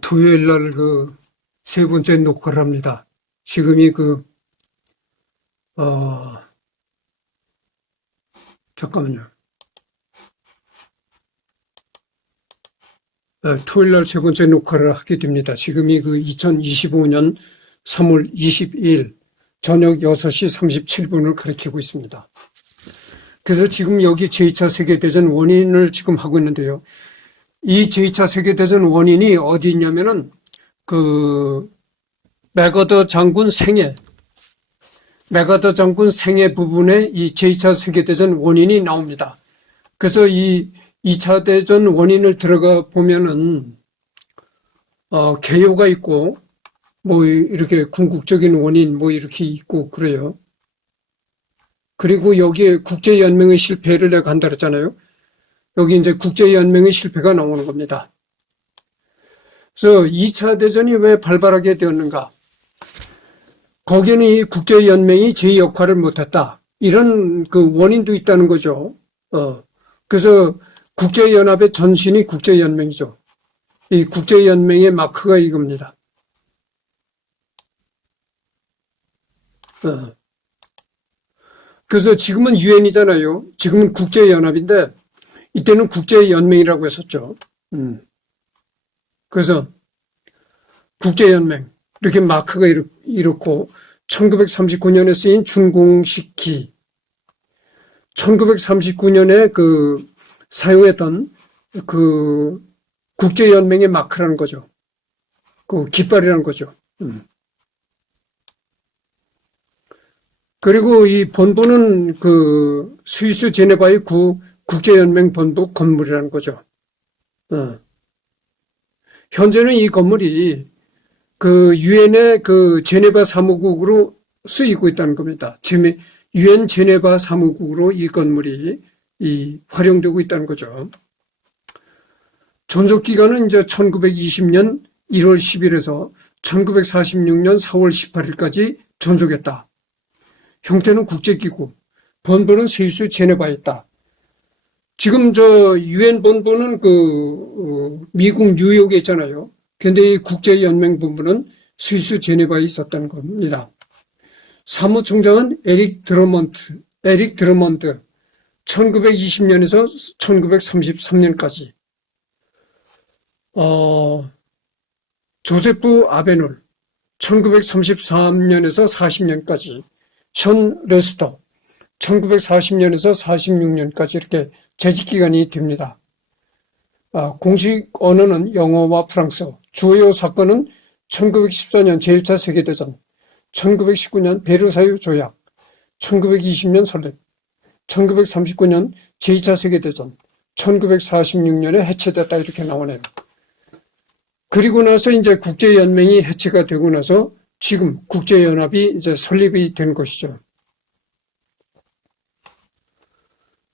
토요일 날 세 번째 녹화를 합니다. 지금이 잠깐만요. 토요일 날 세 번째 녹화를 하게 됩니다. 지금이 2025년 3월 22일 저녁 6시 37분을 가리키고 있습니다. 그래서 지금 여기 제2차 세계대전 원인을 지금 하고 있는데요. 이 제2차 세계대전 원인이 어디 있냐면은 맥어더 장군 생애 부분에 이 제2차 세계대전 원인이 나옵니다. 그래서 이 2차 대전 원인을 들어가 보면은 개요가 있고 뭐 이렇게 궁극적인 원인 뭐 이렇게 있고 그래요. 그리고 여기에 국제연맹의 실패를 내가 한다 그랬잖아요. 여기 이제 국제연맹의 실패가 나오는 겁니다. 그래서 2차 대전이 왜 발발하게 되었는가? 거기는 이 국제연맹이 제 역할을 못했다. 이런 원인도 있다는 거죠. 그래서 국제연합의 전신이 국제연맹이죠. 이 국제연맹의 마크가 이겁니다. 그래서 지금은 유엔이잖아요. 지금은 국제연합인데 이때는 국제연맹이라고 했었죠. 그래서 국제연맹 이렇게 마크가 이렇고 1939년에 쓰인 준공식기 1939년에 사용했던 국제연맹의 마크라는 거죠. 깃발이라는 거죠. 그리고 이 본부는 스위스 제네바의 국제연맹 본부 건물이라는 거죠. 현재는 이 건물이 유엔의 제네바 사무국으로 쓰이고 있다는 겁니다. 지금 유엔 제네바 사무국으로 이 건물이 활용되고 있다는 거죠. 존속 기간은 이제 1920년 1월 10일에서 1946년 4월 18일까지 존속했다. 형태는 국제기구, 본부는 스위스 제네바에 있다. 지금 유엔 본부는 미국 뉴욕에 있잖아요. 그런데 이 국제연맹 본부는 스위스 제네바에 있었다는 겁니다. 사무총장은 에릭 드러먼드 1920년에서 1933년까지 조세프 아베놀 1933년에서 40년까지 션 레스터 1940년에서 46년까지 이렇게 재직기간이 됩니다. 공식 언어는 영어와 프랑스어, 주요 사건은 1914년 제1차 세계대전, 1919년 베르사유 조약, 1920년 설립, 1939년 제2차 세계대전, 1946년에 해체됐다 이렇게 나오네요. 그리고 나서 이제 국제연맹이 해체가 되고 나서 지금 국제연합이 이제 설립이 된 것이죠.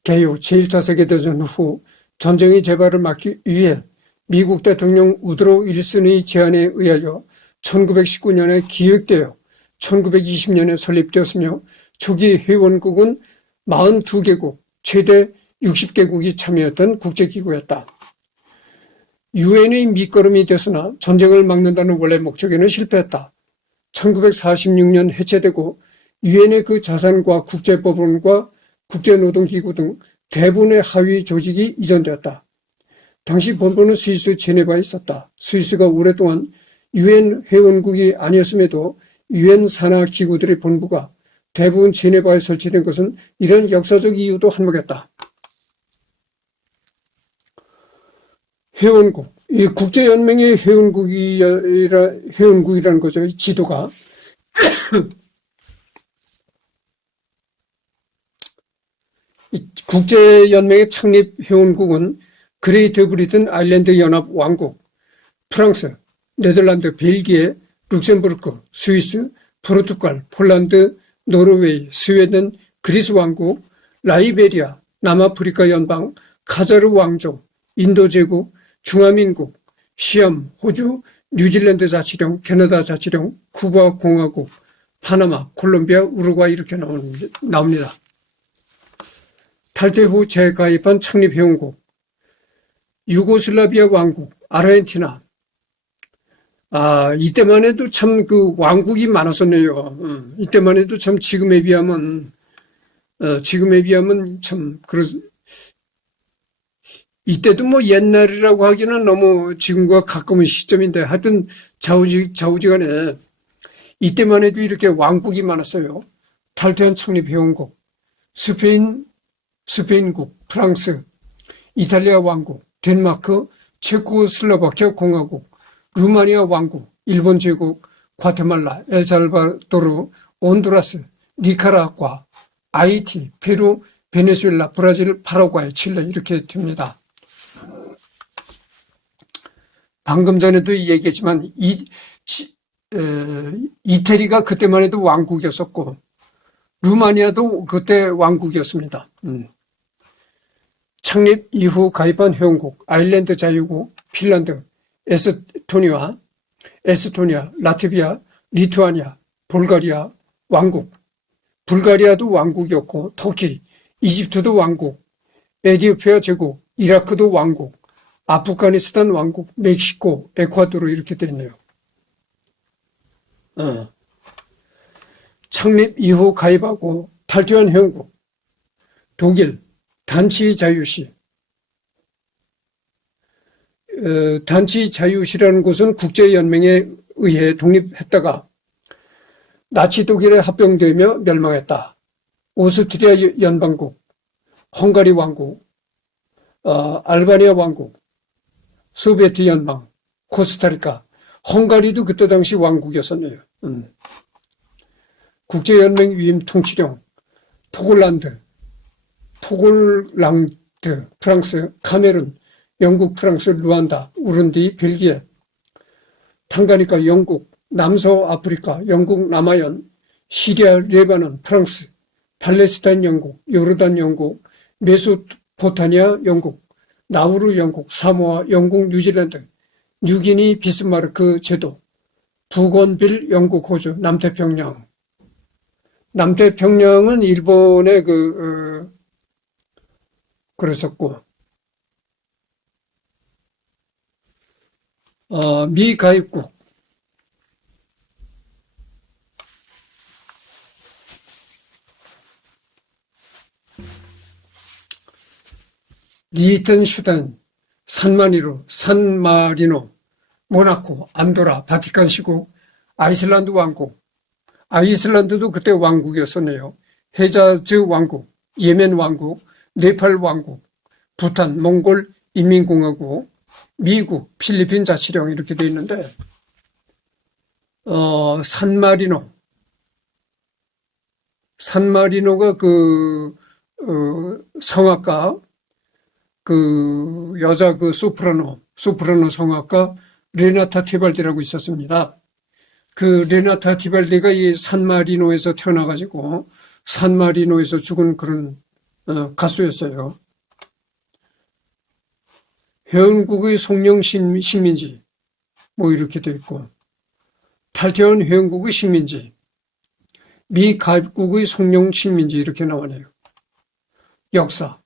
개요 제1차 세계대전 후 전쟁의 재발을 막기 위해 미국 대통령 우드로 윌슨의 제안에 의하여 1919년에 기획되어 1920년에 설립되었으며 초기 회원국은 42개국, 최대 60개국이 참여했던 국제기구였다. 유엔의 밑거름이 됐으나 전쟁을 막는다는 원래 목적에는 실패했다. 1946년 해체되고 유엔의 자산과 국제법원과 국제노동기구 등 대부분의 하위 조직이 이전되었다. 당시 본부는 스위스 제네바에 있었다. 스위스가 오랫동안 유엔 회원국이 아니었음에도 유엔 산하 기구들의 본부가 대부분 제네바에 설치된 것은 이런 역사적 이유도 한몫했다. 회원국, 이 국제연맹의 회원국이라는 거죠. 이 지도가. 국제연맹의 창립 회원국은 그레이트 브리튼 아일랜드 연합 왕국, 프랑스, 네덜란드, 벨기에, 룩셈부르크, 스위스, 포르투갈, 폴란드, 노르웨이, 스웨덴, 그리스 왕국, 라이베리아, 남아프리카 연방, 카자르 왕족, 인도 제국, 중화민국, 시암, 호주, 뉴질랜드 자치령, 캐나다 자치령, 쿠바 공화국, 파나마, 콜롬비아, 우루과이 이렇게 나옵니다. 탈퇴 후 재가입한 창립회원국, 유고슬라비아 왕국, 아르헨티나, 이때만 해도 참 그 왕국이 많았었네요. 이때만 해도 참 지금에 비하면 참, 이때도 뭐 옛날이라고 하기는 너무 지금과 가까운 시점인데 하여튼 좌우지간에 이때만 해도 이렇게 왕국이 많았어요. 탈퇴한 창립회원국, 스페인국, 프랑스, 이탈리아 왕국, 덴마크, 체코슬로바키아 공화국, 루마니아 왕국, 일본 제국, 과테말라, 엘살바도르, 온두라스, 니카라과, 아이티, 페루, 베네수엘라, 브라질, 파라과이, 칠레 이렇게 됩니다. 방금 전에도 얘기했지만 이태리가 그때만 해도 왕국이었었고 루마니아도 그때 왕국이었습니다. 창립 이후 가입한 회원국, 아일랜드 자유국, 핀란드, 에스토니아, 라트비아, 리투아니아, 불가리아 왕국, 불가리아도 왕국이었고 터키, 이집트도 왕국, 에티오피아 제국, 이라크도 왕국, 아프가니스탄 왕국, 멕시코, 에콰도르 이렇게 되어 있네요. 창립 이후 가입하고 탈퇴한 회원국, 독일, 단치 자유시. 단치 자유시라는 곳은 국제연맹에 의해 독립했다가 나치 독일에 합병되며 멸망했다. 오스트리아 연방국, 헝가리 왕국, 알바니아 왕국, 소비에트 연방, 코스타리카, 헝가리도 그때 당시 왕국이었었네요. 국제연맹 위임 통치령, 토골란드, 프랑스, 카메룬, 영국, 프랑스, 루안다, 우룬디, 벨기에, 탕가니카, 영국, 남서아프리카, 영국, 남아연, 시리아, 레바논, 프랑스, 팔레스타인, 영국, 요르단, 영국, 메소포타미아, 영국, 나우루, 영국, 사모아, 영국, 뉴질랜드, 뉴기니, 비스마르크 제도, 부건빌, 영국, 호주, 남태평양. 남태평양은 일본의 그랬었고, 미가입국, 리히텐슈타인, 산마리노, 모나코, 안도라, 바티칸 시국, 아이슬란드 왕국, 아이슬란드도 그때 왕국이었었네요. 헤자즈 왕국, 예멘 왕국, 네팔 왕국, 부탄, 몽골 인민공화국, 미국, 필리핀 자치령 이렇게 돼 있는데 산마리노가 성악가 여자 소프라노 성악가 레나타 티발디라고 있었습니다. 그 레나타 티발디가 이 산마리노에서 태어나가지고 산마리노에서 죽은 그런 가수였어요. 회원국의 성령 식민지 뭐 이렇게 돼 있고 탈퇴한 회원국의 식민지 미가입국의 성령 식민지 이렇게 나오네요. 역사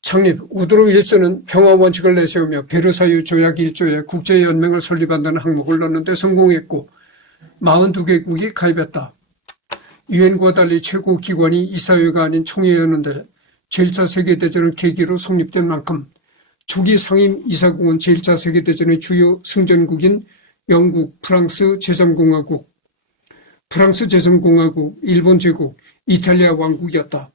창립 우드로 윌슨은 평화 원칙을 내세우며 베르사유 조약 1조에 국제연맹을 설립한다는 항목을 넣는데 성공했고 42개국이 가입했다. 유엔과 달리 최고 기관이 이사회가 아닌 총회였는데 제1차 세계대전을 계기로 성립된 만큼 초기 상임 이사국은 제1차 세계대전의 주요 승전국인 영국, 프랑스 제3공화국, 일본 제국, 이탈리아 왕국이었다.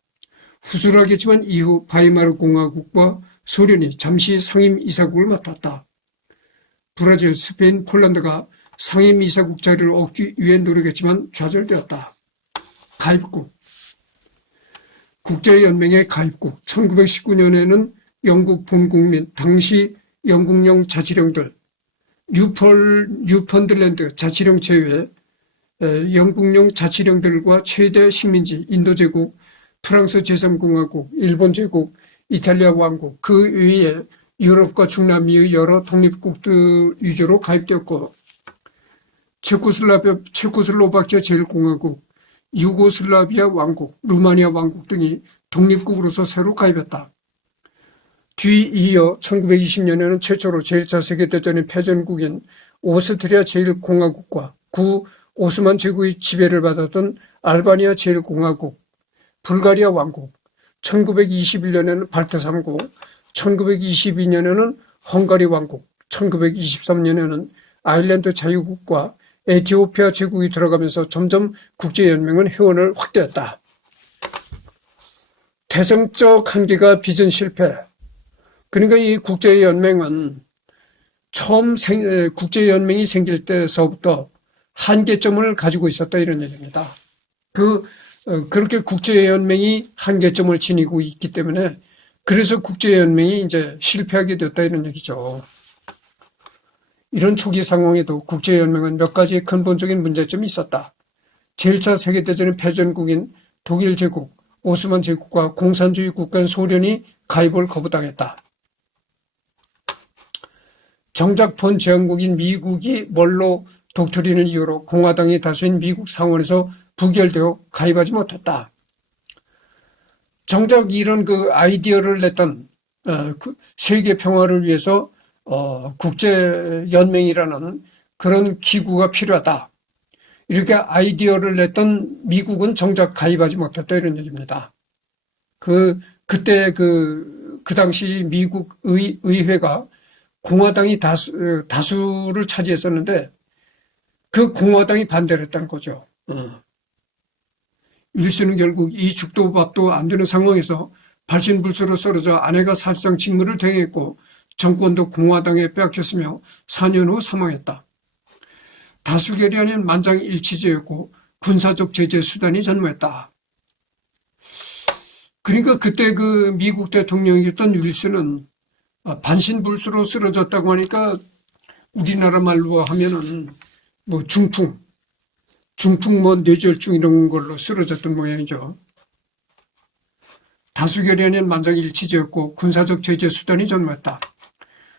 후술하겠지만 이후 바이마르 공화국과 소련이 잠시 상임 이사국을 맡았다. 브라질, 스페인, 폴란드가 상임 이사국 자리를 얻기 위해 노력했지만 좌절되었다. 가입국 국제연맹의 가입국 1919년에는 영국 본국민 당시 영국령 자치령들 뉴펀들랜드 자치령 제외 영국령 자치령들과 최대 식민지 인도제국, 프랑스 제3공화국, 일본 제국, 이탈리아 왕국 그 외에 유럽과 중남미의 여러 독립국들 위주로 가입되었고 체코슬로바키아 제1공화국, 유고슬라비아 왕국, 루마니아 왕국 등이 독립국으로서 새로 가입했다. 뒤이어 1920년에는 최초로 제1차 세계대전의 패전국인 오스트리아 제1공화국과 구 오스만 제국의 지배를 받았던 알바니아 제1공화국, 불가리아 왕국, 1921년에는 발트 3국, 1922년에는 헝가리 왕국, 1923년에는 아일랜드 자유국과 에티오피아 제국이 들어가면서 점점 국제연맹은 회원을 확대했다. 태생적 한계가 빚은 실패. 그러니까 이 국제연맹은 처음 국제연맹이 생길 때서부터 한계점을 가지고 있었다 이런 얘기입니다. 그렇게 국제연맹이 한계점을 지니고 있기 때문에 그래서 국제연맹이 이제 실패하게 됐다 이런 얘기죠. 이런 초기 상황에도 국제연맹은 몇 가지 근본적인 문제점이 있었다. 제1차 세계대전의 패전국인 독일 제국, 오스만 제국과 공산주의 국가인 소련이 가입을 거부당했다. 정작 본제안국인 미국이 원로 독트린을 이유로 공화당이 다수인 미국 상원에서 부결되어 가입하지 못했다. 정작 이런 아이디어를 냈던 세계 평화를 위해서 국제연맹이라는 그런 기구가 필요하다. 이렇게 아이디어를 냈던 미국은 정작 가입하지 못했다 이런 얘기입니다. 그때 그 당시 미국 의회가 공화당이 다수를 차지했었는데 그 공화당이 반대를 했다는 거죠. 윌슨은 결국 이 죽도 밥도 안 되는 상황에서 발신불수로 쓰러져 아내가 사실상 직무를 대행했고 정권도 공화당에 빼앗겼으며 4년 후 사망했다. 다수결이 아닌 만장일치제였고 군사적 제재 수단이 전무했다. 그러니까 그때 그 미국 대통령이었던 윌슨은 반신불수로 쓰러졌다고 하니까 우리나라 말로 하면은 뭐 중풍 뭐 뇌졸중 이런 걸로 쓰러졌던 모양이죠. 다수결이 아닌 만장일치제였고 군사적 제재 수단이 전무했다.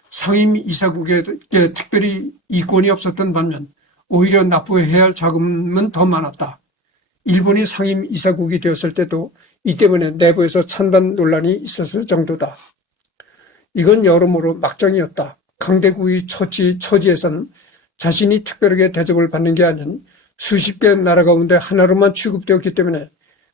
상임 이사국에게 특별히 이권이 없었던 반면 오히려 납부해야 할 자금은 더 많았다. 일본이 상임 이사국이 되었을 때도 이 때문에 내부에서 찬반 논란이 있었을 정도다. 이건 여러모로 막장이었다. 강대국의 처지에선 자신이 특별하게 대접을 받는 게 아닌 수십 개 나라 가운데 하나로만 취급되었기 때문에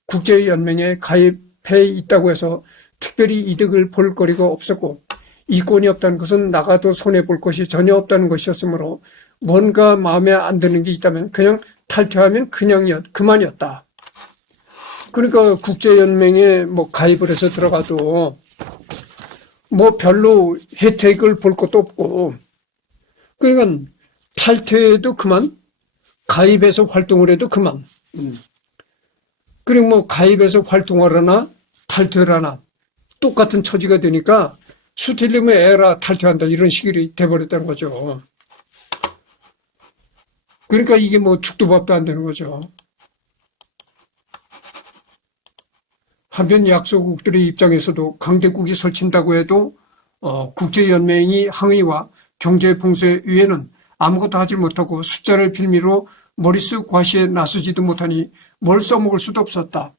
국제연맹에 가입해 있다고 해서 특별히 이득을 볼 거리가 없었고 이권이 없다는 것은 나가도 손해볼 것이 전혀 없다는 것이었으므로 뭔가 마음에 안 드는 게 있다면 그냥 탈퇴하면 그만이었다. 그러니까 국제연맹에 뭐 가입을 해서 들어가도 뭐 별로 혜택을 볼 것도 없고 그러니까 탈퇴해도 그만, 가입해서 활동을 해도 그만. 그리고 뭐 가입해서 활동하거나 탈퇴를 하나 똑같은 처지가 되니까 수틀리면 애라 탈퇴한다 이런 식이 돼버렸다는 거죠. 그러니까 이게 뭐 죽도 밥도 안 되는 거죠. 한편 약소국들의 입장에서도 강대국이 설친다고 해도 국제연맹이 항의와 경제봉쇄 위에는 아무것도 하지 못하고 숫자를 빌미로 머릿수 과시에 나서지도 못하니 뭘 써먹을 수도 없었다.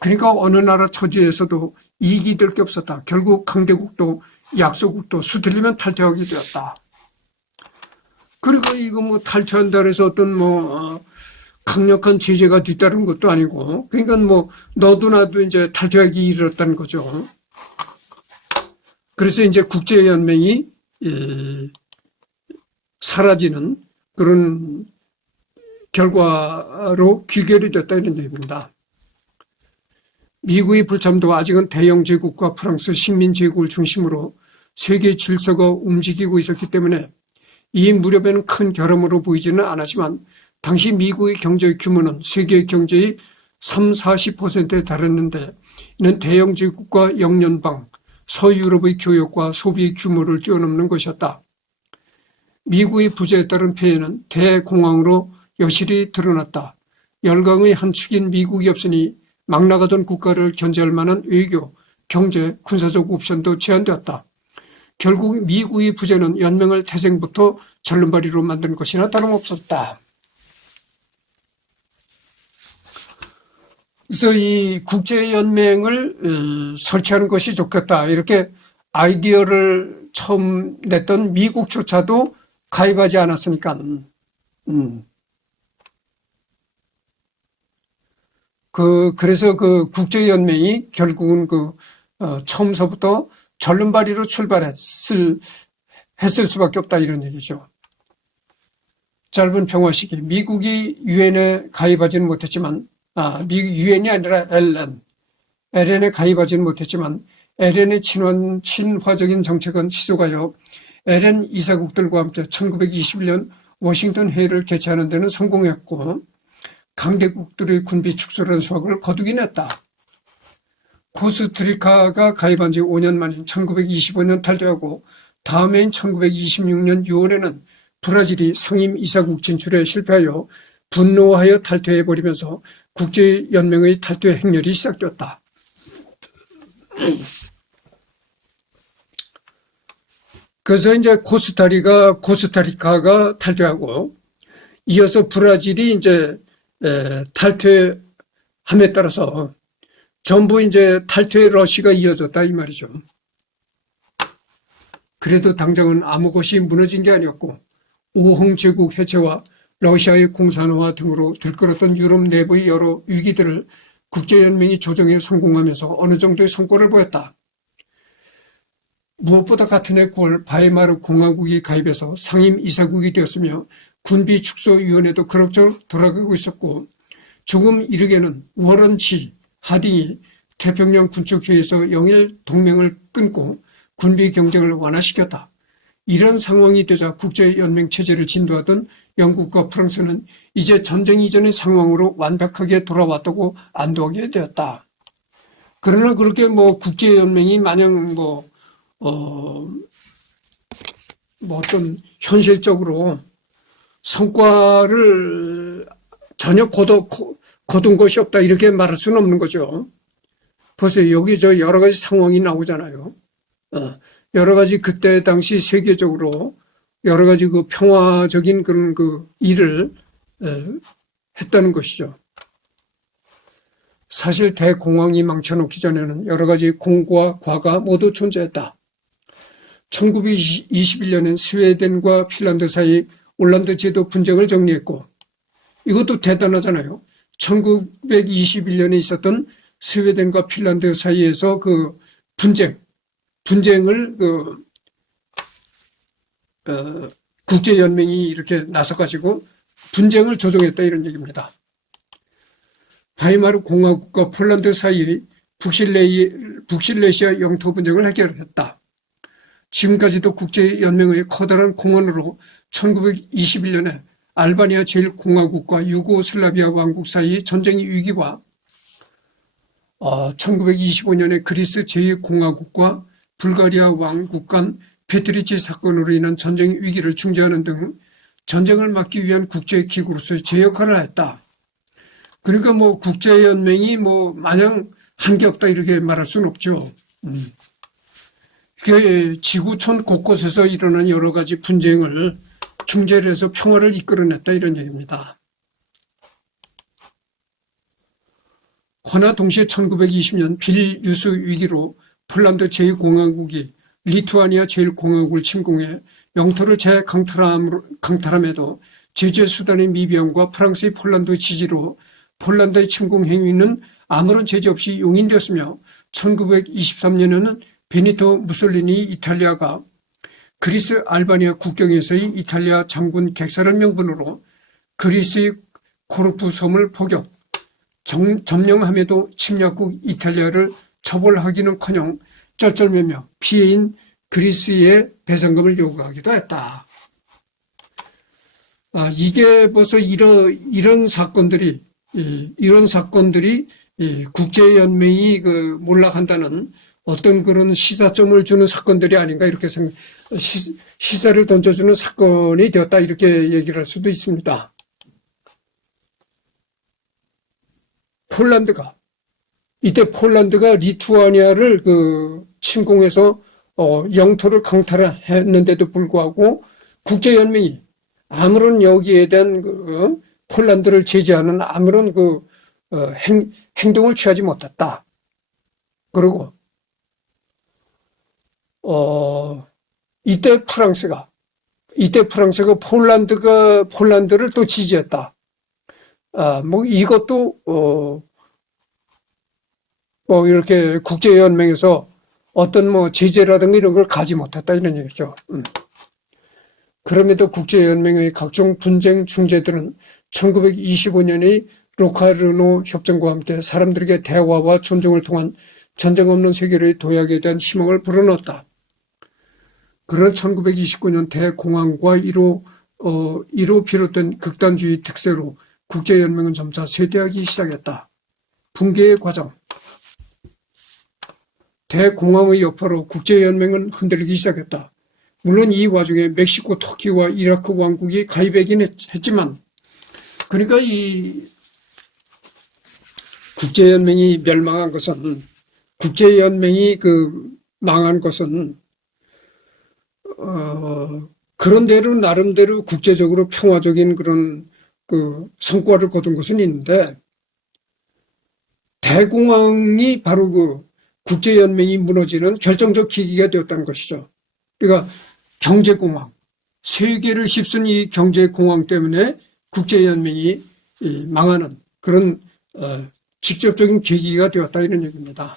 그러니까 어느 나라 처지에서도 이익이 될 게 없었다. 결국 강대국도 약소국도 수틀리면 탈퇴하게 되었다. 그리고 이거 뭐 탈퇴한다 해서 어떤 강력한 제재가 뒤따른 것도 아니고 그러니까 뭐 너도 나도 이제 탈퇴하기 이르렀다는 거죠. 그래서 이제 국제연맹이 사라지는 그런 결과로 귀결이 됐다 이런 얘기입니다. 미국의 불참도 아직은 대영 제국과 프랑스 식민 제국을 중심으로 세계 질서가 움직이고 있었기 때문에 이 무렵에는 큰 결함으로 보이지는 않았지만 당시 미국의 경제 규모는 세계 경제의 30-40%에 달했는데 이는 대영 제국과 영연방, 서유럽의 교역과 소비 규모를 뛰어넘는 것이었다. 미국의 부재에 따른 폐해는 대공황으로 여실히 드러났다. 열강의 한 축인 미국이 없으니 막 나가던 국가를 견제할 만한 외교, 경제, 군사적 옵션도 제한되었다. 결국 미국의 부재는 연맹을 태생부터 절름발이로 만든 것이나 다름없었다. 그래서 이 국제연맹을 설치하는 것이 좋겠다. 이렇게 아이디어를 처음 냈던 미국조차도 가입하지 않았으니까. 그래서 그 국제연맹이 결국은 처음서부터 절름발이로 출발했을 수밖에 없다 이런 얘기죠. 짧은 평화 시기. 미국이 유엔에 가입하지는 못했지만, 유엔이 아니라 LN에 가입하지는 못했지만, LN의 친화적인 정책은 지속하여 LN 이사국들과 함께 1921년 워싱턴 회의를 개최하는 데는 성공했고, 강대국들의 군비 축소라는 수확을 거두긴 했다. 코스타리카가 가입한 지 5년 만인 1925년 탈퇴하고 다음 해인 1926년 6월에는 브라질이 상임 이사국 진출에 실패하여 분노하여 탈퇴해버리면서 국제연맹의 탈퇴 행렬이 시작되었다. 그래서 이제 코스타리카가 탈퇴하고 이어서 브라질이 이제 탈퇴함에 따라서 전부 이제 탈퇴 러시가 이어졌다 이 말이죠. 그래도 당장은 아무 것이 무너진 게 아니었고 오홍 제국 해체와 러시아의 공산화 등으로 들끓었던 유럽 내부의 여러 위기들을 국제연맹이 조정에 성공하면서 어느 정도의 성과를 보였다. 무엇보다 같은 해 9월 바이마르 공화국이 가입해서 상임 이사국이 되었으며 군비 축소위원회도 그럭저럭 돌아가고 있었고 조금 이르게는 워런 G 하딩이 태평양 군축회의에서 영일 동맹을 끊고 군비 경쟁을 완화시켰다. 이런 상황이 되자 국제연맹 체제를 진도하던 영국과 프랑스는 이제 전쟁 이전의 상황으로 완벽하게 돌아왔다고 안도하게 되었다. 그러나 그렇게 국제연맹이 마냥 어떤 현실적으로 성과를 전혀 거둔 것이 없다 이렇게 말할 수는 없는 거죠. 보세요. 여기 여러 가지 상황이 나오잖아요. 여러 가지 그때 당시 세계적으로 여러 가지 평화적인 그런 일을 했다는 것이죠. 사실 대공황이 망쳐놓기 전에는 여러 가지 공과 과가 모두 존재했다. 1921년엔 스웨덴과 핀란드 사이 올란드 제도 분쟁을 정리했고 이것도 대단하잖아요. 1921년에 있었던 스웨덴과 핀란드 사이에서 분쟁을 국제연맹이 이렇게 나서가지고 분쟁을 조정했다 이런 얘기입니다. 바이마르 공화국과 폴란드 사이의 북실레시아 영토 분쟁을 해결했다. 지금까지도 국제연맹의 커다란 공헌으로 1921년에 알바니아 제1공화국과 유고슬라비아 왕국 사이의 전쟁 위기와 1925년에 그리스 제2공화국과 불가리아 왕국 간 페트리치 사건으로 인한 전쟁 위기를 중재하는 등 전쟁을 막기 위한 국제기구로서의 제 역할을 했다. 그러니까 국제연맹이 마냥 한 게 없다 이렇게 말할 수는 없죠. 그게 지구촌 곳곳에서 일어난 여러 가지 분쟁을 중재를 해서 평화를 이끌어냈다 이런 얘기입니다. 허나 동시에 1920년 빌뉴스 위기로 폴란드 제2공화국이 리투아니아 제1공화국을 침공해 영토를 재강탈함에도 제재 수단의 미비함과 프랑스의 폴란드 지지로 폴란드의 침공 행위는 아무런 제재 없이 용인되었으며 1923년에는 베니토 무솔리니 이탈리아가 그리스 알바니아 국경에서의 이탈리아 장군 객사를 명분으로 그리스의 코르푸 섬을 포격, 점령함에도 침략국 이탈리아를 처벌하기는커녕 쩔쩔매며 피해인 그리스의 배상금을 요구하기도 했다. 이게 벌써 이런 사건들이 국제연맹이 몰락한다는 어떤 그런 시사점을 주는 사건들이 아닌가 이렇게 시사를 던져주는 사건이 되었다 이렇게 얘기를 할 수도 있습니다. 이때 폴란드가 리투아니아를 침공해서 영토를 강탈했는데도 불구하고 국제연맹이 아무런 여기에 대한 폴란드를 제재하는 아무런 행동을 취하지 못했다. 그리고 이때 프랑스가 폴란드를 또 지지했다. 뭐 이것도 뭐 이렇게 국제연맹에서 어떤 뭐 제재라든가 이런 걸 가지 못했다 이런 얘기죠. 그럼에도 국제연맹의 각종 분쟁 중재들은 1925년의 로카르노 협정과 함께 사람들에게 대화와 존중을 통한 전쟁 없는 세계의 도약에 대한 희망을 불어넣었다. 그러나 1929년 대공황과 이로 비롯된 극단주의 특세로 국제연맹은 점차 쇠퇴하기 시작했다. 붕괴의 과정. 대공황의 여파로 국제연맹은 흔들리기 시작했다. 물론 이 와중에 멕시코, 터키와 이라크 왕국이 가입하긴 했지만, 그러니까 이 국제연맹이 멸망한 것은, 국제연맹이 망한 것은 그런 대로 나름대로 국제적으로 평화적인 그런 성과를 거둔 것은 있는데, 대공황이 바로 국제연맹이 무너지는 결정적 계기가 되었다는 것이죠. 그러니까 경제공황, 세계를 휩쓴 이 경제공황 때문에 국제연맹이 망하는 그런 직접적인 계기가 되었다 이런 얘기입니다.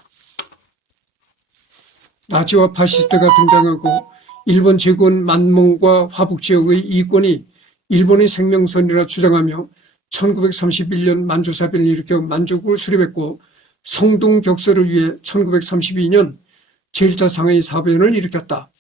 나치와 파시스트가 등장하고 일본 제국은 만몽과 화북 지역의 이권이 일본의 생명선이라 주장하며 1931년 만주사변을 일으켜 만주국을 수립했고 성동격서를 위해 1932년 제1차 상하이 사변을 일으켰다.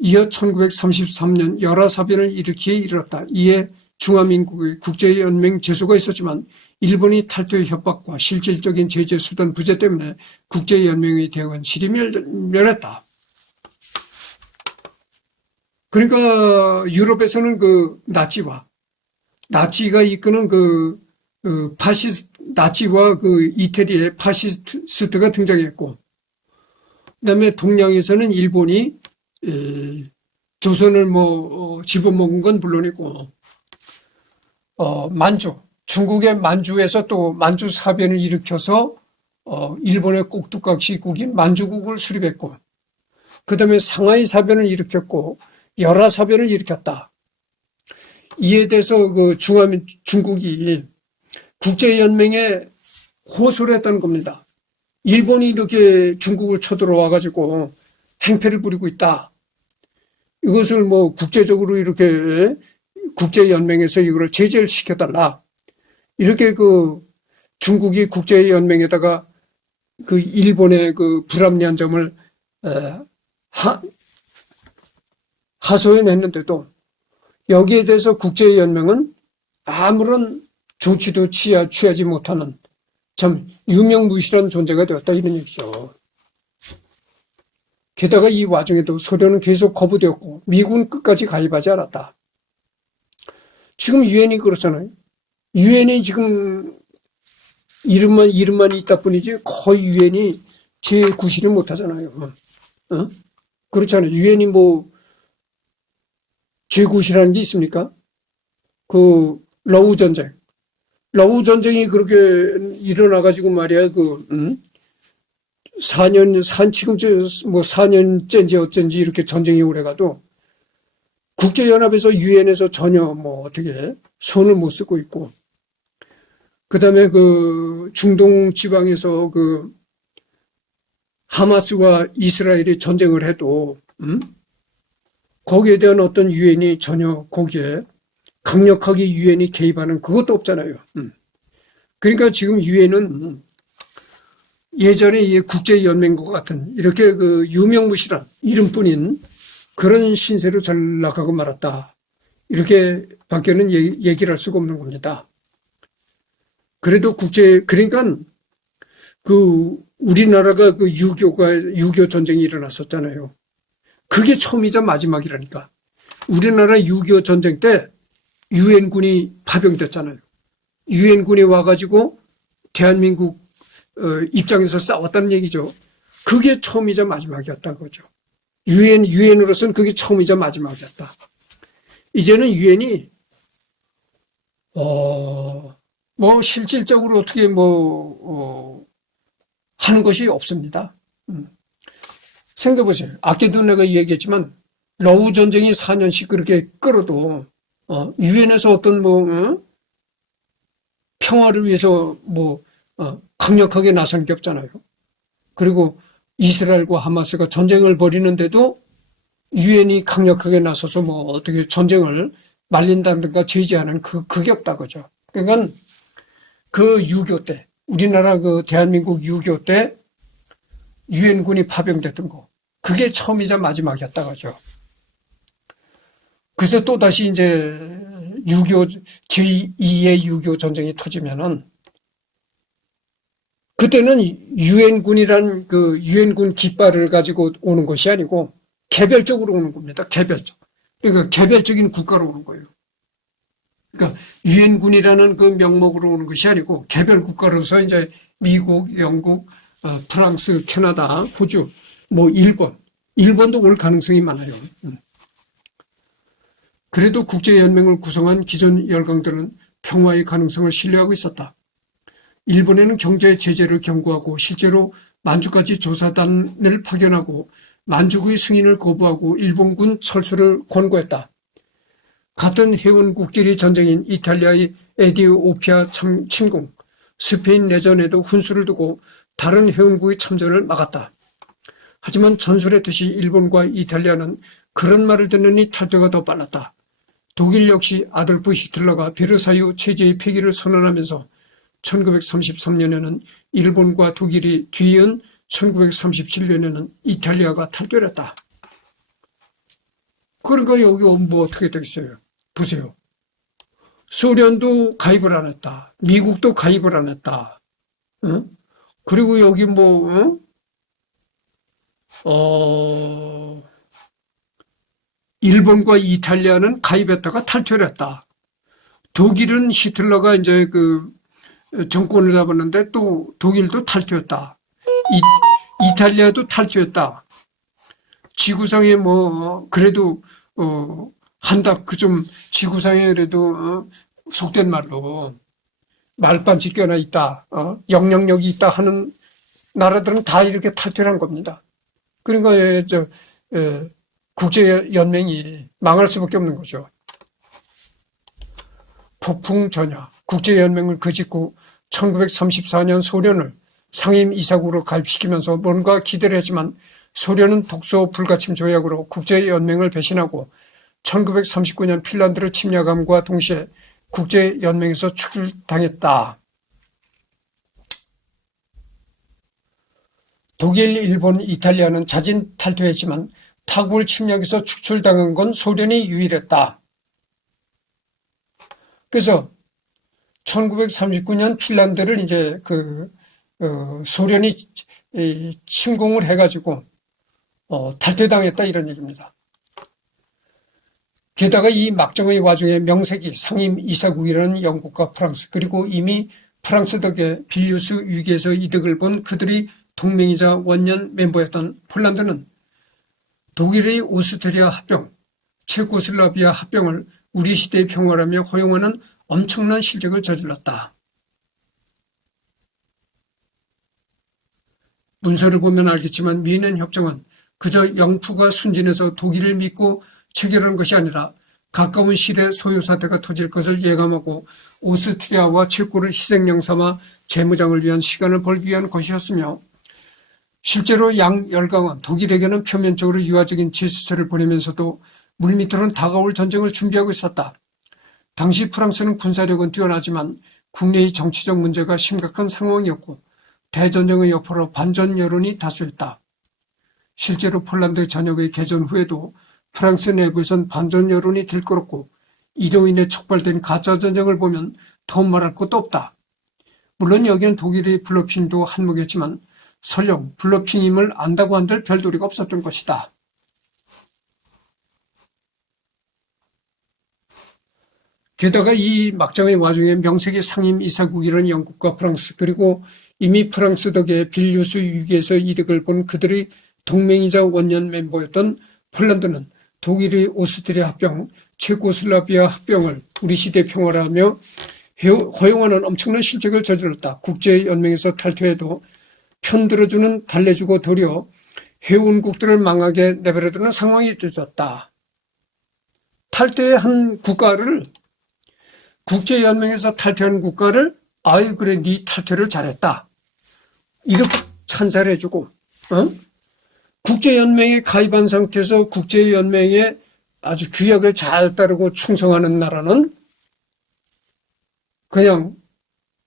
이어 1933년 열하사변을 일으키에 이르렀다. 이에 중화민국의 국제연맹 제소가 있었지만 일본이 탈퇴 협박과 실질적인 제재 수단 부재 때문에 국제연맹의 대응은 실히 멸했다. 그러니까 유럽에서는 나치가 이끄는 나치와 이태리의 파시스트가 등장했고, 그다음에 동양에서는 일본이 조선을 집어먹은 건 물론이고, 중국의 만주에서 또 만주 사변을 일으켜서 일본의 꼭두각시국인 만주국을 수립했고, 그다음에 상하이 사변을 일으켰고 열하 사변을 일으켰다. 이에 대해서 중국이 국제연맹에 호소를 했다는 겁니다. 일본이 이렇게 중국을 쳐들어와 가지고 행패를 부리고 있다. 이것을 국제적으로 이렇게 국제연맹에서 이걸 제재를 시켜달라. 이렇게 중국이 국제연맹에다가 일본의 불합리한 점을 하소연했는데도 여기에 대해서 국제연맹은 아무런 조치도 취하지 못하는 참 유명무실한 존재가 되었다 이런 얘기죠. 게다가 이 와중에도 소련은 계속 거부되었고 미국은 끝까지 가입하지 않았다. 지금 유엔이 그렇잖아요. 유엔이 지금 이름만 있다 뿐이지 거의 유엔이 제9실을 못하잖아요. 그렇잖아요. 유엔이 제9실이라는 게 있습니까? 러우 전쟁이 그렇게 일어나가지고 말이야, 지금 4년째인지 어쩐지 이렇게 전쟁이 오래가도 국제연합에서 유엔에서 전혀 어떻게 손을 못 쓰고 있고, 그 다음에 중동 지방에서 하마스와 이스라엘이 전쟁을 해도, 거기에 대한 어떤 유엔이 전혀 거기에 강력하게 유엔이 개입하는 그것도 없잖아요. 그러니까 지금 유엔은 예전에 이 국제연맹과 같은 이렇게 유명무실한 이름뿐인 그런 신세로 전락하고 말았다. 이렇게 밖에는 얘기를 할 수가 없는 겁니다. 그래도 그러니까 우리나라가 6.25 전쟁이 일어났었잖아요. 그게 처음이자 마지막이라니까. 우리나라 6.25 전쟁 때 유엔군이 파병됐잖아요. 유엔군이 와가지고 대한민국 입장에서 싸웠다는 얘기죠. 그게 처음이자 마지막이었다는 거죠. 유엔으로서는 그게 처음이자 마지막이었다. 이제는 유엔이 뭐 실질적으로 어떻게 하는 것이 없습니다. 생각해보세요. 아까도 내가 얘기했지만 러우 전쟁이 4년씩 그렇게 끌어도 유엔에서 어떤 평화를 위해서 강력하게 나선 게 없잖아요. 그리고 이스라엘과 하마스가 전쟁을 벌이는데도 유엔이 강력하게 나서서 어떻게 전쟁을 말린다든가 제지하는 그게 없다 그죠. 그러니까 그 6.25 때, 우리나라 그 대한민국 6.25 때 유엔군이 파병됐던 거, 그게 처음이자 마지막이었다 그죠. 그래서 또다시 이제 제2의 6.25 전쟁이 터지면은, 그때는 유엔군이란 그 유엔군 깃발을 가지고 오는 것이 아니고 개별적으로 오는 겁니다. 개별적. 그러니까 개별적인 국가로 오는 거예요. 그러니까 유엔군이라는 그 명목으로 오는 것이 아니고 개별 국가로서 이제 미국, 영국, 프랑스, 캐나다, 호주, 일본도 올 가능성이 많아요. 그래도 국제연맹을 구성한 기존 열강들은 평화의 가능성을 신뢰하고 있었다. 일본에는 경제 제재를 경고하고 실제로 만주까지 조사단을 파견하고 만주국의 승인을 거부하고 일본군 철수를 권고했다. 같은 회원국끼리 전쟁인 이탈리아의 에티오피아 침공, 스페인 내전에도 훈수를 두고 다른 회원국의 참전을 막았다. 하지만 전설의 도시 일본과 이탈리아는 그런 말을 듣느니 탈퇴가 더 빨랐다. 독일 역시 아돌프 히틀러가 베르사유 체제의 폐기를 선언하면서 1933년에는 일본과 독일이 뒤이은 1937년에는 이탈리아가 탈퇴를 했다. 그러니까 여기 어떻게 되겠어요? 보세요. 소련도 가입을 안 했다. 미국도 가입을 안 했다. 그리고 여기 일본과 이탈리아는 가입했다가 탈퇴를 했다. 독일은 히틀러가 이제 그 정권을 잡았는데 또 독일도 탈퇴했다. 이탈리아도 탈퇴했다. 지구상에 그래도 한다 그 좀 지구상에 그래도 속된 말로 말반지 껴나 있다. 영향력이 있다 하는 나라들은 다 이렇게 탈퇴를 한 겁니다. 그러니까 국제연맹이 망할 수밖에 없는 거죠. 폭풍 전야. 국제연맹을 그짓고 1934년 소련을 상임이사국으로 가입시키면서 뭔가 기대를 했지만 소련은 독소 불가침 조약으로 국제연맹을 배신하고 1939년 핀란드를 침략함과 동시에 국제연맹에서 추출당했다. 독일, 일본, 이탈리아는 자진 탈퇴했지만 타국을 침략해서 축출당한 건 소련이 유일했다. 그래서 1939년 핀란드를 이제 소련이 침공을 해가지고 탈퇴당했다 이런 얘기입니다. 게다가 이 막정의 와중에 명색이 상임이사국이라는 영국과 프랑스, 그리고 이미 프랑스 덕에 빌뉴스 위기에서 이득을 본 그들이 동맹이자 원년 멤버였던 폴란드는 독일의 오스트리아 합병, 체코슬라비아 합병을 우리 시대의 평화라며 허용하는 엄청난 실적을 저질렀다. 문서를 보면 알겠지만 미넨 협정은 그저 영프가 순진해서 독일을 믿고 체결한 것이 아니라 가까운 시일에 소요사태가 터질 것을 예감하고 오스트리아와 체코를 희생양 삼아 재무장을 위한 시간을 벌기 위한 것이었으며, 실제로 양 열강은 독일에게는 표면적으로 유화적인 제스처를 보내면서도 물밑으로는 다가올 전쟁을 준비하고 있었다. 당시 프랑스는 군사력은 뛰어나지만 국내의 정치적 문제가 심각한 상황이었고 대전쟁의 여파로 반전 여론이 다수였다. 실제로 폴란드 전역의 개전 후에도 프랑스 내부에선 반전 여론이 들끓었고 이로 인해 촉발된 가짜전쟁을 보면 더 말할 것도 없다. 물론 여기엔 독일의 블러핑도 한몫했지만 설령 블러핑임을 안다고 한들 별도리가 없었던 것이다. 게다가 이 막장의 와중에 명색이 상임이사국이라는 영국과 프랑스, 그리고 이미 프랑스 덕에 빌뉴스 위기에서 이득을 본 그들의 동맹이자 원년 멤버였던 폴란드는 독일의 오스트리아 합병, 체코슬라비아 합병을 우리 시대 평화라며 허용하는 엄청난 실책을 저질렀다. 국제연맹에서 탈퇴해도 편들어주는 달래주고 도리어 회원국들을 망하게 내버려두는 상황이 되었다. 탈퇴한 국가를 국제연맹에서 탈퇴한 국가를 아이 그래 네 탈퇴를 잘했다. 이렇게 찬사를 해주고 국제연맹에 가입한 상태에서 국제연맹에 아주 규약을 잘 따르고 충성하는 나라는 그냥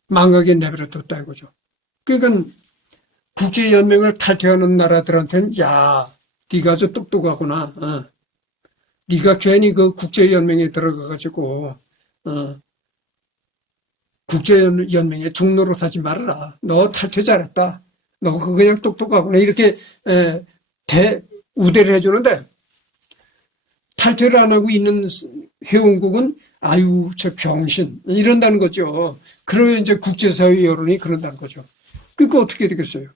망하게 내버려뒀다 이거죠. 그러니까 국제연맹을 탈퇴하는 나라들한테는 야, 네가 아주 똑똑하구나. 네가 괜히 그 국제연맹에 들어가가지고 국제연맹에 종로로 하지 말아라. 너 탈퇴 잘했다. 너 그냥 똑똑하구나. 이렇게 우대를 해주는데 탈퇴를 안 하고 있는 회원국은 아유 저 병신 이런다는 거죠. 그러면 이제 국제사회 여론이 그런다는 거죠. 그러니까 어떻게 되겠어요?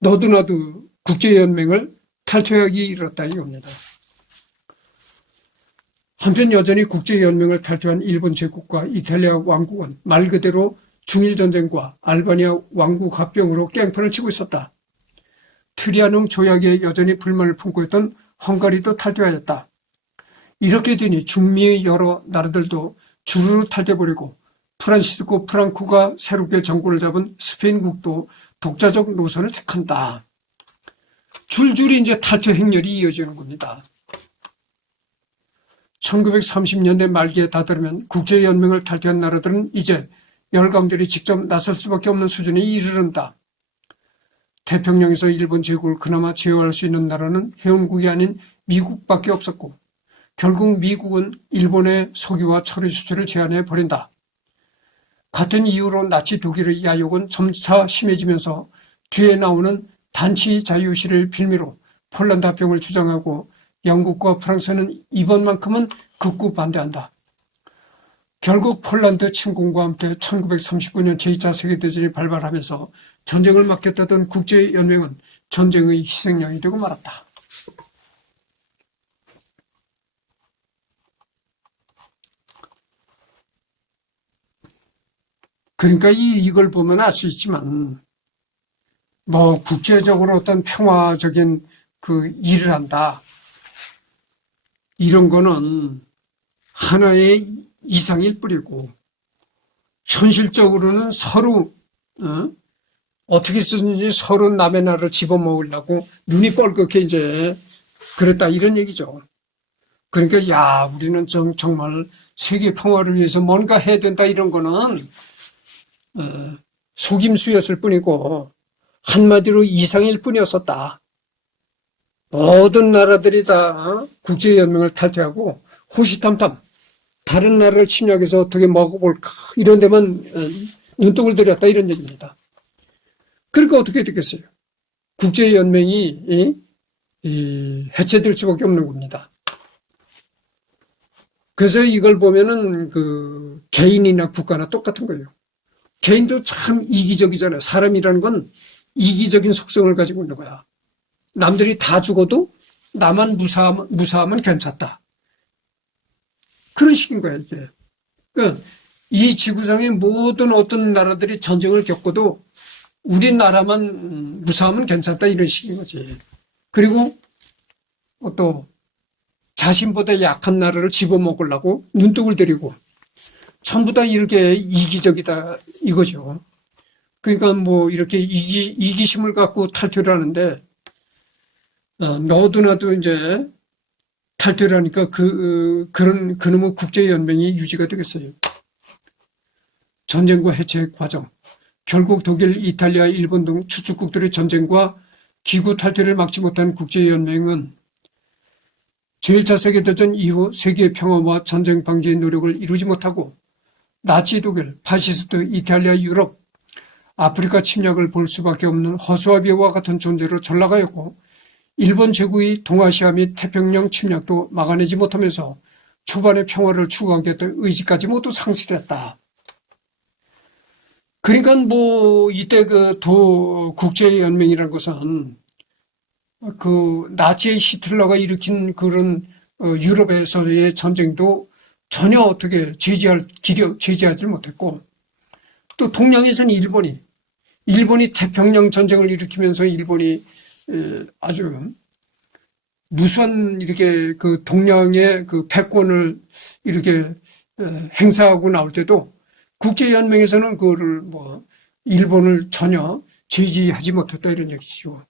너도 나도 국제연맹을 탈퇴하기 이르렀다 이겁니다. 한편 여전히 국제연맹을 탈퇴한 일본 제국과 이탈리아 왕국은 말 그대로 중일전쟁과 알바니아 왕국 합병으로 깽판을 치고 있었다. 트리아농 조약에 여전히 불만을 품고 있던 헝가리도 탈퇴하였다. 이렇게 되니 중미의 여러 나라들도 주르르 탈퇴해버리고 프란시스코 프랑코가 새롭게 정권을 잡은 스페인국도 독자적 노선을 택한다. 줄줄이 이제 탈퇴 행렬이 이어지는 겁니다. 1930년대 말기에 다다르면 국제연맹을 탈퇴한 나라들은 이제 열강들이 직접 나설 수밖에 없는 수준에 이르른다. 태평양에서 일본 제국을 그나마 제어할 수 있는 나라는 회원국이 아닌 미국밖에 없었고 결국 미국은 일본의 석유와 철의 수출을 제한해 버린다. 같은 이유로 나치 독일의 야욕은 점차 심해지면서 뒤에 나오는 단치 자유시를 빌미로 폴란드 합병을 주장하고 영국과 프랑스는 이번만큼은 극구 반대한다. 결국 폴란드 침공과 함께 1939년 제2차 세계대전이 발발하면서 전쟁을 막겠다던 국제연맹은 전쟁의 희생양이 되고 말았다. 그러니까 이걸 보면 알 수 있지만 뭐 국제적으로 어떤 평화적인 그 일을 한다. 이런 거는 하나의 이상일 뿐이고 현실적으로는 서로 어떻게 쓰든지 서로 남의 나라를 집어먹으려고 눈이 뻘겋게 이제 그랬다 이런 얘기죠. 그러니까 야 우리는 정말 세계 평화를 위해서 뭔가 해야 된다 이런 거는 속임수였을 뿐이고 한마디로 이상일 뿐이었었다. 모든 나라들이 다 국제연맹을 탈퇴하고 호시탐탐 다른 나라를 침략해서 어떻게 먹어볼까 이런 데만 눈독을 들였다 이런 얘기입니다. 그러니까 어떻게 되겠어요? 국제연맹이 해체될 수밖에 없는 겁니다. 그래서 이걸 보면은 그 개인이나 국가나 똑같은 거예요. 개인도 참 이기적이잖아요. 사람이라는 건 이기적인 속성을 가지고 있는 거야. 남들이 다 죽어도 나만 무사하면 괜찮다. 그런 식인 거야, 이게. 그러니까 이 지구상의 모든 어떤 나라들이 전쟁을 겪어도 우리나라만 무사하면 괜찮다 이런 식인 거지. 그리고 또 자신보다 약한 나라를 집어먹으려고 눈독을 들이고 전부 다 이렇게 이기적이다 이거죠. 그러니까 뭐 이렇게 이기심을 갖고 탈퇴를 하는데 너도 나도 이제 탈퇴를 하니까 그런 그놈의 국제연맹이 유지가 되겠어요. 전쟁과 해체 과정. 결국 독일, 이탈리아, 일본 등 주축국들의 전쟁과 기구 탈퇴를 막지 못한 국제연맹은 제1차 세계대전 이후 세계 평화와 전쟁 방지의 노력을 이루지 못하고 나치 독일, 파시스트 이탈리아, 유럽, 아프리카 침략을 볼 수밖에 없는 허수아비와 같은 존재로 전락하였고 일본 제국의 동아시아 및 태평양 침략도 막아내지 못하면서 초반의 평화를 추구하겠다는 의지까지 모두 상실했다. 그러니까 뭐 이때 그 국제연맹이라는 것은 그 나치의 히틀러가 일으킨 그런 유럽에서의 전쟁도 전혀 어떻게 제지하지 못했고, 또 동양에서는 일본이 태평양 전쟁을 일으키면서 일본이 아주 무수한 이렇게 그 동양의 그 패권을 이렇게 행사하고 나올 때도 국제연맹에서는 그거를 일본을 전혀 제지하지 못했다 이런 얘기죠.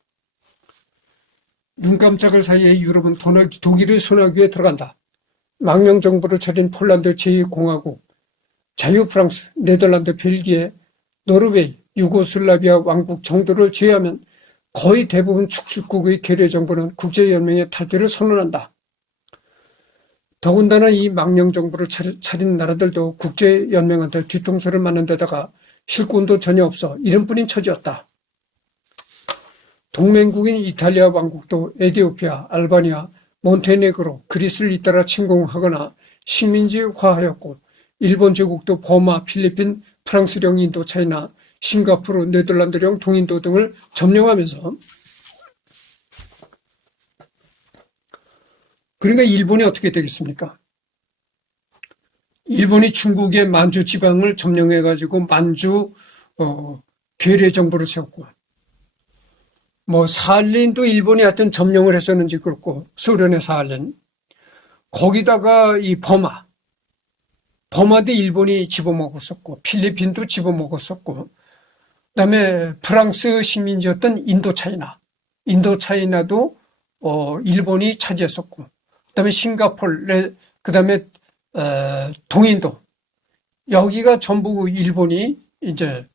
눈 깜짝할 사이에 유럽은 독일의 손아귀에 들어간다. 망명 정부를 차린 폴란드 제2공화국, 자유 프랑스, 네덜란드, 벨기에, 노르웨이, 유고슬라비아 왕국 정도를 제외하면 거의 대부분 축축국의 계례 정부는 국제연맹의 탈퇴를 선언한다. 더군다나 이 망명 정부를 차린 나라들도 국제연맹한테 뒤통수를 맞는 데다가 실권도 전혀 없어 이름뿐인 처지였다. 동맹국인 이탈리아 왕국도 에티오피아, 알바니아, 몬테네그로, 그리스를 잇따라 침공하거나 식민지화하였고, 일본 제국도 버마, 필리핀, 프랑스령 인도차이나, 싱가포르, 네덜란드령 동인도 등을 점령하면서, 그러니까 일본이 어떻게 되겠습니까? 일본이 중국의 만주 지방을 점령해가지고 만주 괴뢰 정부를 세웠고, 사할린도 일본이 하여튼 점령을 했었는지 그렇고, 소련의 사할린. 거기다가 이 버마도 일본이 집어먹었었고, 필리핀도 집어먹었었고, 그다음에 프랑스 식민지였던 인도차이나도 일본이 차지했었고, 그다음에 싱가포르, 그다음에 동인도, 여기가 전부 일본이 이제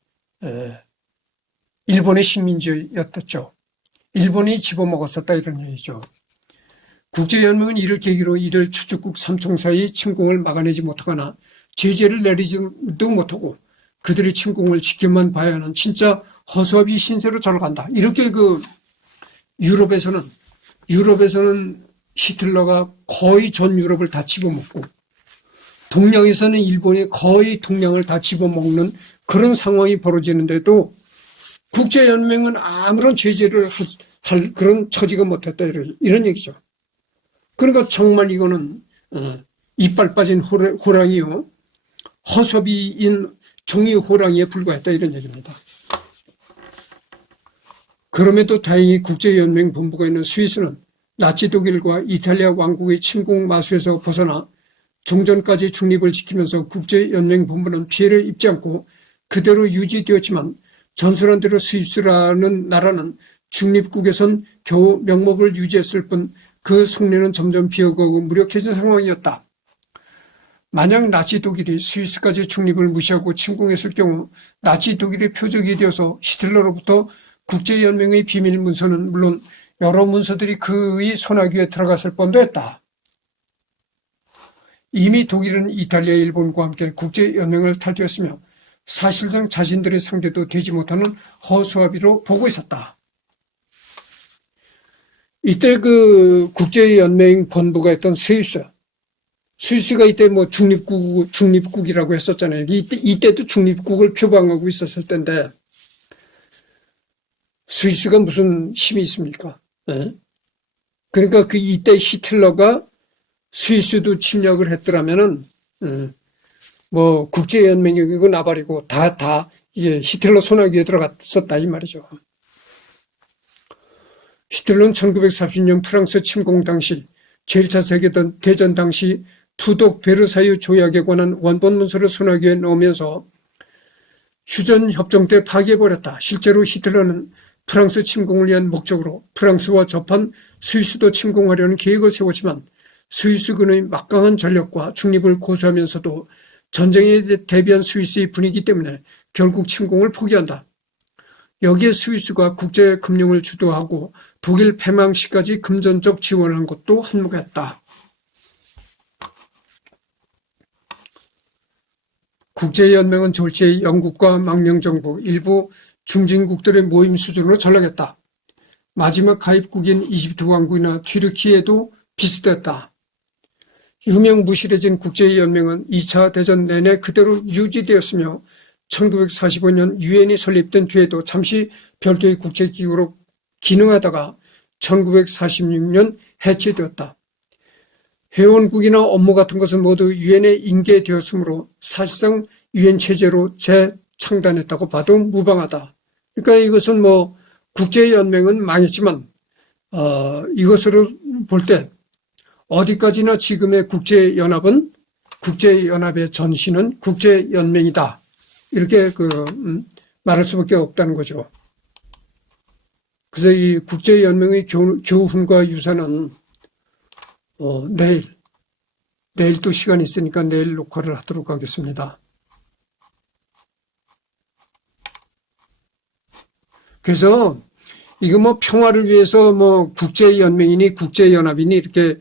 일본의 식민지였었죠. 일본이 집어먹었었다 이런 얘기죠. 국제연맹은 이를 계기로 이들 추축국 삼총사의 침공을 막아내지 못하거나 제재를 내리지도 못하고 그들의 침공을 지켜만 봐야 하는 진짜 허수아비 신세로 절간다. 이렇게 유럽에서는 히틀러가 거의 전 유럽을 다 집어먹고, 동양에서는 일본이 거의 동양을 다 집어먹는 그런 상황이 벌어지는데도 국제연맹은 아무런 제재를 할 그런 처지가 못했다 이런 얘기죠. 그러니까 정말 이거는 이빨 빠진 호랑이요, 허섭이인 종이 호랑이에 불과했다 이런 얘기입니다. 그럼에도 다행히 국제연맹 본부가 있는 스위스는 나치 독일과 이탈리아 왕국의 침공 마수에서 벗어나 종전까지 중립을 지키면서 국제연맹 본부는 피해를 입지 않고 그대로 유지되었지만, 전설한 대로 스위스라는 나라는 중립국에선 겨우 명목을 유지했을 뿐 그 속내는 점점 비어가고 무력해진 상황이었다. 만약 나치 독일이 스위스까지 중립을 무시하고 침공했을 경우 나치 독일의 표적이 되어서 히틀러로부터 국제연맹의 비밀 문서는 물론 여러 문서들이 그의 손아귀에 들어갔을 뻔도 했다. 이미 독일은 이탈리아, 일본과 함께 국제연맹을 탈퇴했으며 사실상 자신들의 상대도 되지 못하는 허수아비로 보고 있었다. 이때 그 국제연맹 본부가 있던 스위스가 이때 중립국이라고 했었잖아요. 이때도 중립국을 표방하고 있었을 텐데, 스위스가 무슨 힘이 있습니까? 네? 그러니까 이때 히틀러가 스위스도 침략을 했더라면은, 국제연맹이고 나발이고 다 이게 히틀러 손아귀에 들어갔었다 이 말이죠. 히틀러는 1940년 프랑스 침공 당시 제1차 세계대전 당시 푸독 베르사유 조약에 관한 원본 문서를 손아귀에 넣으면서 휴전 협정 때 파기해버렸다. 실제로 히틀러는 프랑스 침공을 위한 목적으로 프랑스와 접한 스위스도 침공하려는 계획을 세웠지만, 스위스군의 막강한 전력과 중립을 고수하면서도 전쟁에 대비한 스위스의 분위기 때문에 결국 침공을 포기한다. 여기에 스위스가 국제금융을 주도하고 독일 패망 시까지 금전적 지원한 것도 한몫했다. 국제연맹은 졸지에 영국과 망명정부, 일부 중진국들의 모임 수준으로 전락했다. 마지막 가입국인 이집트 왕국이나 튀르키예도 비슷했다. 유명무실해진 국제연맹은 2차 대전 내내 그대로 유지되었으며 1945년 유엔이 설립된 뒤에도 잠시 별도의 국제기구로 기능하다가 1946년 해체되었다. 회원국이나 업무 같은 것은 모두 유엔에 인계되었으므로 사실상 유엔 체제로 재창단했다고 봐도 무방하다. 그러니까 이것은 뭐 국제연맹은 망했지만 이것으로 볼 때 어디까지나 지금의 국제연합의 전신은 국제연맹이다. 이렇게 말할 수밖에 없다는 거죠. 그래서 이 국제연맹의 교훈과 유산은 내일 또 시간이 있으니까 내일 녹화를 하도록 하겠습니다. 그래서 이거 뭐 평화를 위해서 뭐 국제연맹이니 국제연합이니 이렇게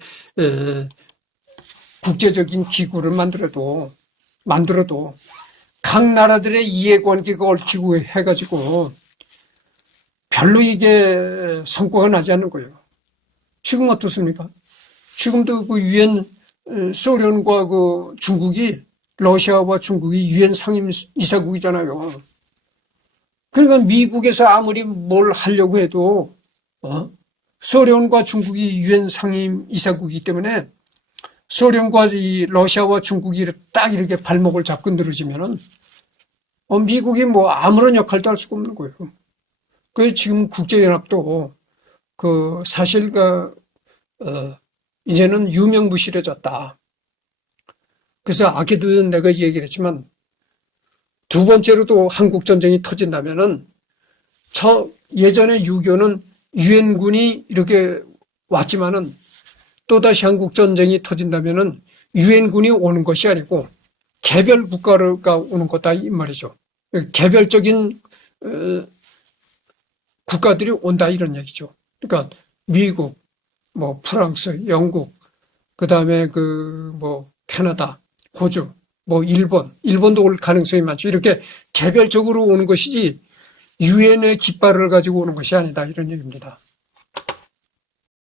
국제적인 기구를 만들어도 각 나라들의 이해관계가 얽히고 해가지고 별로 이게 성과가 나지 않는 거예요. 지금 어떻습니까? 지금도 그 유엔 소련과 그 중국이 러시아와 중국이 유엔 상임 이사국이잖아요. 그러니까 미국에서 아무리 뭘 하려고 해도 소련과 중국이 유엔 상임 이사국이기 때문에 소련과 이 러시아와 중국이 딱 이렇게 발목을 잡고 늘어지면은 미국이 뭐 아무런 역할도 할 수가 없는 거예요. 그래서 지금 국제연합도 사실 이제는 유명무실해졌다. 그래서 아까도 내가 얘기를 했지만 두 번째로도 한국 전쟁이 터진다면은 예전에 6.25는 유엔군이 이렇게 왔지만은 또다시 한국 전쟁이 터진다면은 유엔군이 오는 것이 아니고 개별 국가가 오는 거다 이 말이죠. 개별적인 국가들이 온다 이런 얘기죠. 그러니까 미국, 뭐 프랑스, 영국, 그다음에 캐나다, 호주, 뭐 일본도 올 가능성이 많죠. 이렇게 개별적으로 오는 것이지 유엔의 깃발을 가지고 오는 것이 아니다 이런 얘기입니다.